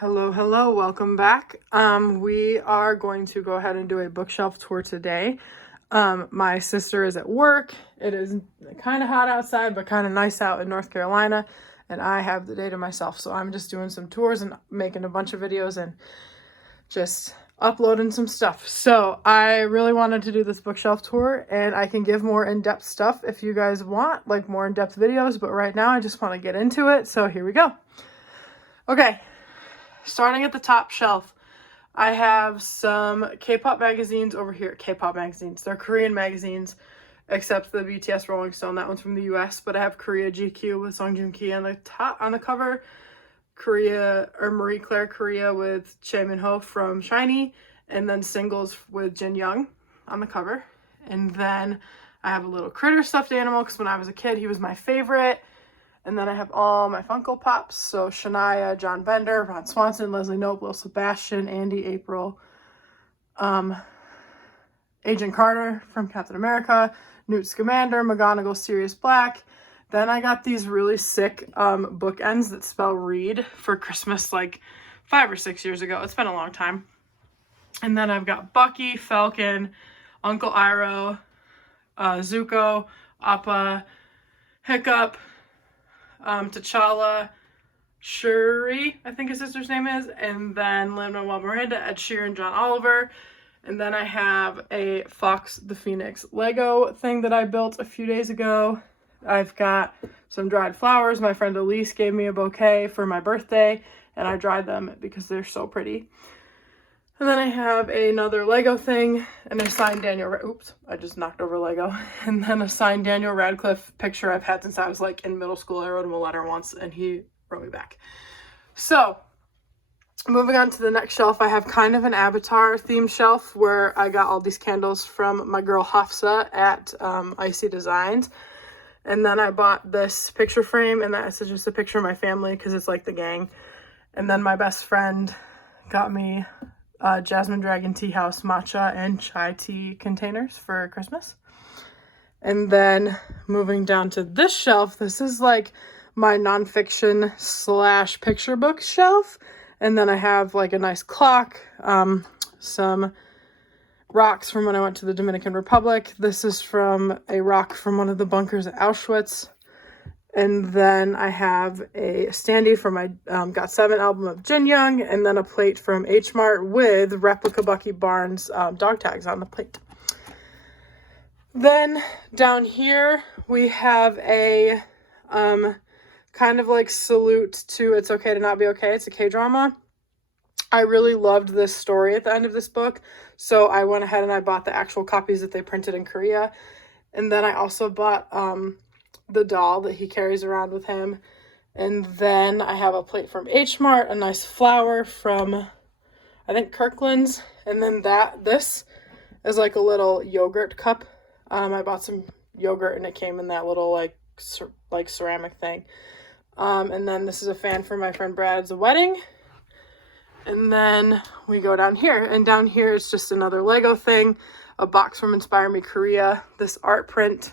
Hello, welcome back. We are going to go ahead and do a bookshelf tour today. My sister is at work. It is kind of hot outside, but kind of nice out in North Carolina, and I have the day to myself. So I'm just doing some tours and making a bunch of videos and just uploading some stuff. So I really wanted to do this bookshelf tour, and I can give more in-depth stuff if you guys want, like more in-depth videos, but right now I just want to get into it. So here we go. Okay. Starting at the top shelf, I have some K-pop magazines over here. K-pop magazines. They're Korean magazines, except the BTS Rolling Stone. That one's from the US, but I have Korea GQ with Song Joong Ki on the top on the cover. Korea or Marie Claire Korea with Chae Min Ho from SHINee, and then Singles with Jin Young on the cover. And then I have a little critter stuffed animal because when I was a kid, he was my favorite. And then I have all my Funko Pops. So Shania, John Bender, Ron Swanson, Leslie Knope, Lil Sebastian, Andy, April, Agent Carter from Captain America, Newt Scamander, McGonagall, Sirius Black. Then I got these really sick bookends that spell read for Christmas like 5 or 6 years ago. It's been a long time. And then I've got Bucky, Falcon, Uncle Iroh, Zuko, Appa, Hiccup, T'Challa, Shuri, I think his sister's name is, and then Lin-Manuel Miranda, Ed Sheeran, John Oliver. And then I have a Fox the Phoenix Lego thing that I built a few days ago. I've got some dried flowers. My friend Elise gave me a bouquet for my birthday, and I dried them because they're so pretty. And then I have another Lego thing, and a signed oops, I just knocked over Lego. And then a signed Daniel Radcliffe picture I've had since I was like in middle school. I wrote him a letter once, and he wrote me back. So, moving on to the next shelf, I have kind of an Avatar theme shelf where I got all these candles from my girl Hafsa at Icy Designs. And then I bought this picture frame, and that's just a picture of my family because it's like the gang. And then my best friend got me Jasmine Dragon Tea House matcha and chai tea containers for Christmas. And then moving down to this shelf, this is like my nonfiction / picture book shelf. And then I have like a nice clock, some rocks from when I went to the Dominican Republic. This is from a rock from one of the bunkers at Auschwitz. And then I have a standee for my Got7 album of Jin Young, and then a plate from H Mart with replica Bucky Barnes dog tags on the plate. Then down here we have a kind of like salute to It's Okay to Not Be Okay. It's a K-drama. I really loved this story at the end of this book, so I went ahead and I bought the actual copies that they printed in Korea. And then I also bought the doll that he carries around with him. And then I have a plate from H Mart, a nice flower from, I think, Kirkland's. And then this is like a little yogurt cup. I bought some yogurt and it came in that little like ceramic thing. And then this is a fan for my friend Brad's wedding. And then we go down here, and down here it's just another Lego thing, a box from Inspire Me Korea. This art print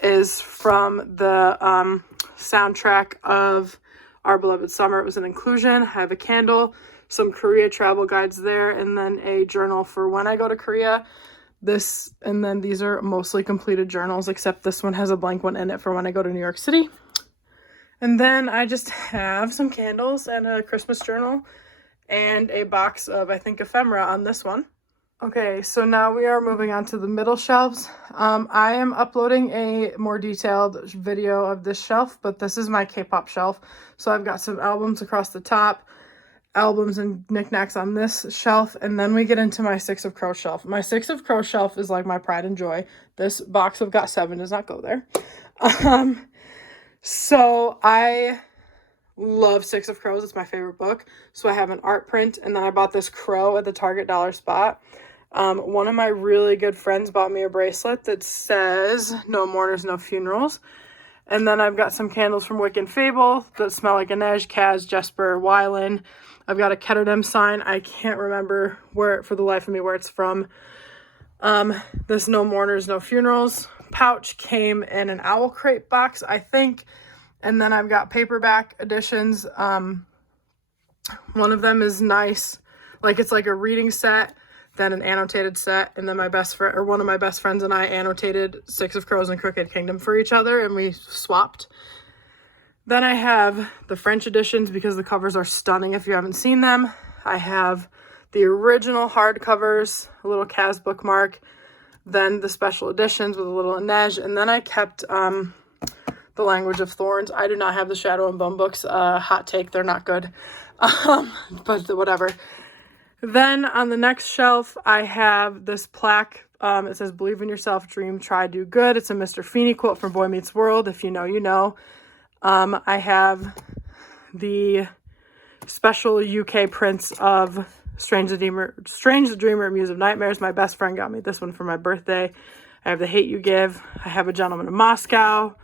is from the soundtrack of Our Beloved Summer. It was an inclusion. I have a candle, some Korea travel guides there, and then a journal for when I go to Korea. And then these are mostly completed journals, except this one has a blank one in it for when I go to New York City. And then I just have some candles and a Christmas journal and a box of, I think, ephemera on this one. Okay, so now we are moving on to the middle shelves. I am uploading a more detailed video of this shelf, but this is my K-pop shelf. So I've got some albums across the top, albums and knickknacks on this shelf, and then we get into my Six of Crows shelf. My Six of Crows shelf is like my pride and joy. This box of Got7 does not go there. So I love Six of Crows. It's my favorite book. So I have an art print, and then I bought this crow at the Target dollar spot. One of my really good friends bought me a bracelet that says no mourners, no funerals. And then I've got some candles from Wick and Fable that smell like Inej, Kaz, Jesper, Wylan. I've got a Ketterdam sign. I can't remember for the life of me where it's from. This no mourners, no funerals pouch came in an Owl Crate box, I think. And then I've got paperback editions One of them is nice. Like, it's like a reading set, then an annotated set, and then my best friend, or one of my best friends and I annotated Six of Crows and Crooked Kingdom for each other, and we swapped. Then I have the French editions because the covers are stunning if you haven't seen them. I have the original hardcovers, a little Kaz bookmark, then the special editions with a little Inej, and then I kept The Language of Thorns. I do not have the Shadow and Bone books. Hot take, they're not good. But whatever. Then on the next shelf, I have this plaque. It says, "Believe in yourself, dream, try, do good." It's a Mr. Feeney quote from Boy Meets World. If you know, you know. I have the special UK prints of Strange the Dreamer, Muse of Nightmares. My best friend got me this one for my birthday. I have The Hate You Give. I have A Gentleman in Moscow.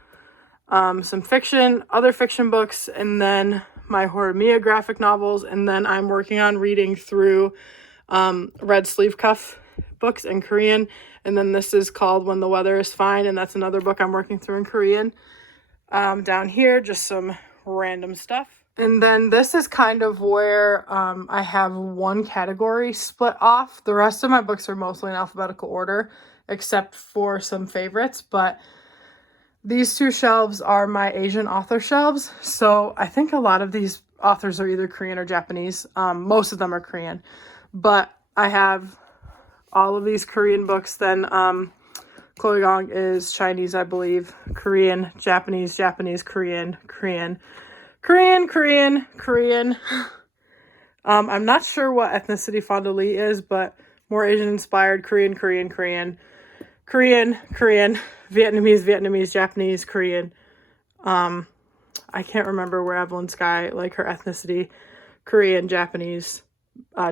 Some fiction, other fiction books, and then my Horimiya graphic novels. And then I'm working on reading through Red Sleeve Cuff books in Korean. And then this is called When the Weather is Fine, and that's another book I'm working through in Korean. Down here, just some random stuff. And then this is kind of where I have one category split off. The rest of my books are mostly in alphabetical order, except for some favorites. But these two shelves are my Asian author shelves. So I think a lot of these authors are either Korean or Japanese. Most of them are Korean. But I have all of these Korean books. Then Chloe Gong is Chinese, I believe. Korean, Japanese, Japanese, Korean, Korean. Korean. I'm not sure what ethnicity Fonda Lee is, but more Asian inspired. Korean, Vietnamese, Japanese, Korean. I can't remember where Evelyn Sky, like her ethnicity. Korean, Japanese,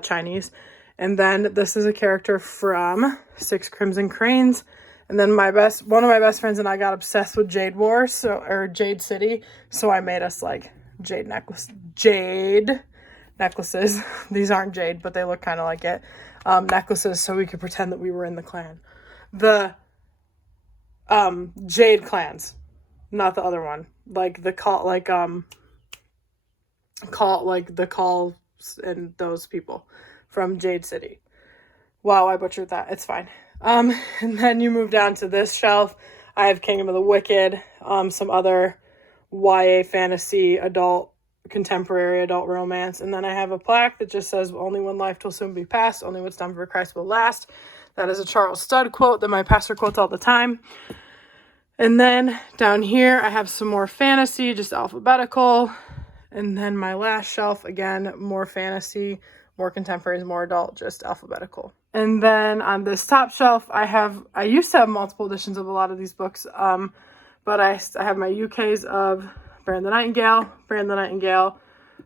Chinese. And then this is a character from Six Crimson Cranes. And then one of my best friends and I got obsessed with Jade Wars, or Jade City. So I made us like jade necklaces. These aren't jade, but they look kind of like it. Necklaces, so we could pretend that we were in the clan. The Jade clans, not the other one. Like the call, like the calls and those people from Jade City. Wow, I butchered that. It's fine. And then you move down to this shelf. I have Kingdom of the Wicked, some other YA fantasy, contemporary adult romance. And then I have a plaque that just says, "Only one life will soon be past. Only what's done for Christ will last." That is a Charles Studd quote that my pastor quotes all the time. And then down here, I have some more fantasy, just alphabetical. And then my last shelf, again, more fantasy, more contemporaries, more adult, just alphabetical. And then on this top shelf, I used to have multiple editions of a lot of these books, but I have my UKs of Brand the Nightingale,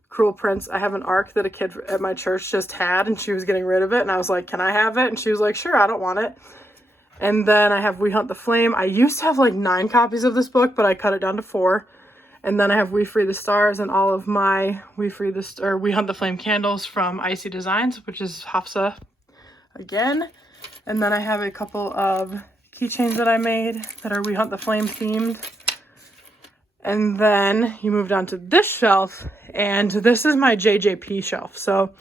Cruel Prince. I have an ARC that a kid at my church just had, and she was getting rid of it, and I was like, "Can I have it?" And she was like, "Sure, I don't want it." And then I have We Hunt the Flame. I used to have like 9 copies of this book, but I cut it down to 4. And then I have We Free the Stars and all of my We Hunt the Flame candles from Icy Designs, which is Hafsa again. And then I have a couple of keychains that I made that are We Hunt the Flame themed. And then you move down to this shelf, and this is my JJP shelf. So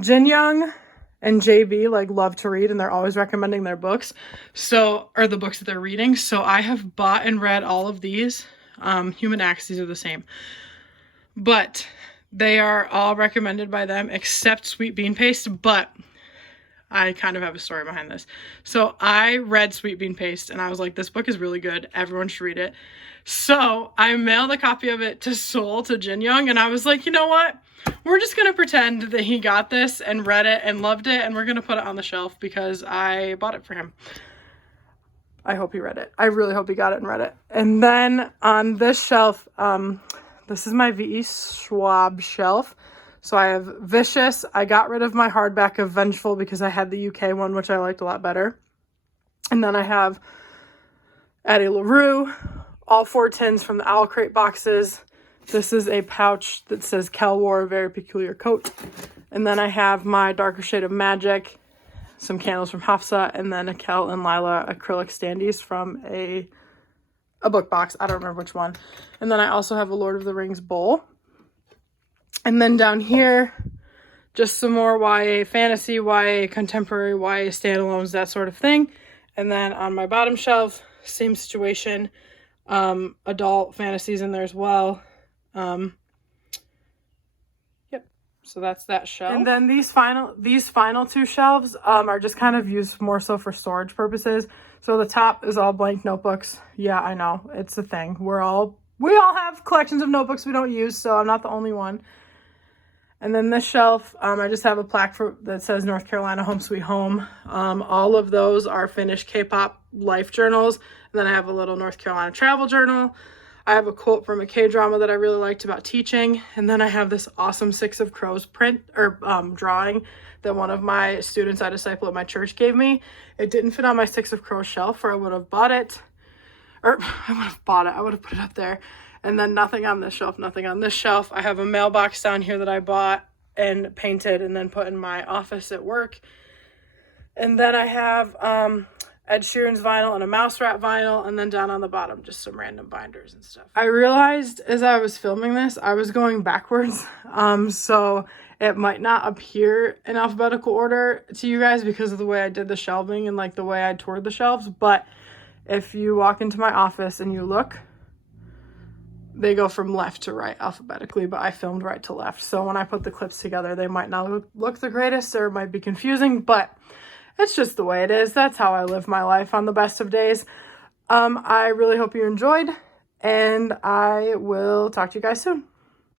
Jin Young and JB like love to read, and they're always recommending their books. Or the books that they're reading. So I have bought and read all of these. Human Acts, these are the same. But they are all recommended by them except Sweet Bean Paste, but I kind of have a story behind this. So I read Sweet Bean Paste and I was like, this book is really good. Everyone should read it. So I mailed a copy of it to Seoul, to Jin Young, and I was like, you know what? We're just going to pretend that he got this and read it and loved it, and we're going to put it on the shelf because I bought it for him. I hope he read it. I really hope he got it and read it. And then on this shelf, this is my V.E. Schwab shelf. So I have Vicious. I got rid of my hardback of Vengeful because I had the UK one, which I liked a lot better. And then I have Addie LaRue, all 4 tins from the Owl Crate boxes. This is a pouch that says Kel wore a very peculiar coat. And then I have my Darker Shade of Magic, some candles from Hafsa, and then a Kel and Lila acrylic standees from a book box. I don't remember which one. And then I also have a Lord of the Rings bowl. And then down here, just some more YA fantasy, YA contemporary, YA standalones, that sort of thing. And then on my bottom shelf, same situation, adult fantasies in there as well. Yep. So that's that shelf. And then these final two shelves are just kind of used more so for storage purposes. So the top is all blank notebooks. Yeah, I know, it's a thing. We all have collections of notebooks we don't use, so I'm not the only one. And then this shelf, I just have a plaque that says North Carolina Home Sweet Home. All of those are finished K-pop life journals. And then I have a little North Carolina travel journal. I have a quote from a K-drama that I really liked about teaching. And then I have this awesome Six of Crows print or drawing that one of my students I disciple at my church gave me. It didn't fit on my Six of Crows shelf, or I would have bought it. Or I would have put it up there. And then nothing on this shelf, nothing on this shelf. I have a mailbox down here that I bought and painted and then put in my office at work. And then I have Ed Sheeran's vinyl and a mouse rat vinyl. And then down on the bottom, just some random binders and stuff. I realized as I was filming this, I was going backwards. So it might not appear in alphabetical order to you guys because of the way I did the shelving and like the way I toured the shelves. But if you walk into my office and you look, they go from left to right alphabetically, but I filmed right to left. So when I put the clips together, they might not look the greatest, or it might be confusing, but it's just the way it is. That's how I live my life on the best of days. I really hope you enjoyed, and I will talk to you guys soon.